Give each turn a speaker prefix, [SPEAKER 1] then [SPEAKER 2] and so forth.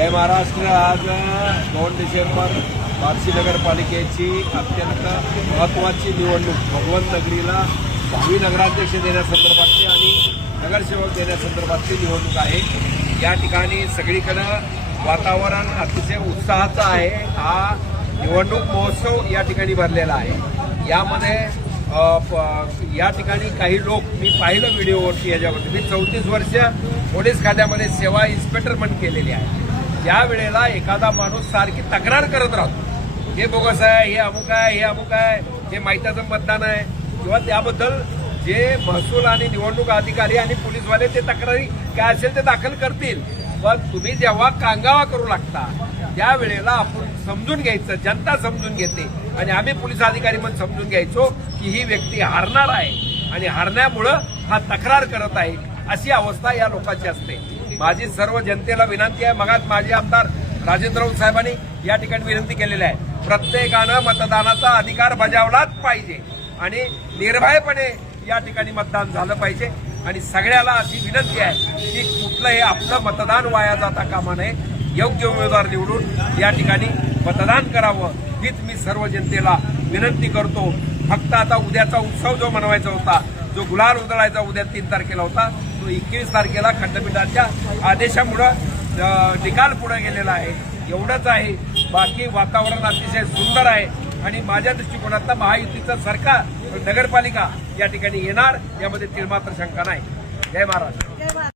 [SPEAKER 1] जय महाराष्ट्र. आज दोन डिसेंबर बार्शी नगरपालिकेची अत्यंत महत्त्वाची निवडणूक. भगवंत नगरीला भावी नगराध्यक्ष देण्यासंदर्भातली आणि नगरसेवक देण्यासंदर्भातली निवडणूक आहे. या ठिकाणी सगळीकडं वातावरण अतिशय उत्साहाचं आहे. हा निवडणूक महोत्सव या ठिकाणी भरलेला आहे. यामध्ये या ठिकाणी काही लोक मी पाहिलं व्हिडिओवरती याच्यावरती. मी चौतीस वर्ष पोलीस खात्यामध्ये सेवा इन्स्पेक्टर म्हणून केलेली आहे. ज्या वेळेला एखादा माणूस सारखी तक्रार करत राहतो. हे बोगस आहे हे अमुक आहे हे अमुक आहे हे माहिताचं मतदान आहे. किंवा त्याबद्दल जे महसूल आणि निवडणूक अधिकारी आणि पोलीसवाले ते तक्रारी काय असेल ते दाखल करतील. पण तुम्ही जेव्हा कांगावा करू लागता त्या वेळेला आपण समजून घ्यायचं जनता समजून घेते. आणि आम्ही पोलीस अधिकारी पण समजून घ्यायचो की ही व्यक्ती हारणार आहे. आणि हारण्यामुळं हा तक्रार करत आहे अशी अवस्था या लोकांची असते. माझी सर्व जनतेला विनंती आहे मगात माझे आमदार राजेंद्र राऊत साहेबांनी या ठिकाणी विनंती केलेली आहे. प्रत्येकानं मतदानाचा अधिकार बजावलाच पाहिजे आणि निर्भयपणे या ठिकाणी मतदान झालं पाहिजे. आणि सगळ्याला अशी विनंती आहे की कुठलंही आपलं मतदान वाया जाता कामा नये. योग्य उमेदवार निवडून या ठिकाणी मतदान करावं हीच मी सर्व जनतेला विनंती करतो. फक्त आता उद्याचा उत्सव जो मनवायचा होता जो गुलाल उधळायचा उद्या तीन तारखेला होता एकवीस तारखेला खंडपीठाच्या आदेशामुळं निकाल पुढे गेलेला आहे. एवढंच आहे. बाकी वातावरण अतिशय सुंदर आहे. आणि माझ्या दृष्टिकोनातलं महायुतीचं सरकार नगरपालिका या ठिकाणी येणार. यामध्ये तिळमात्र शंका नाही. जय महाराष्ट्र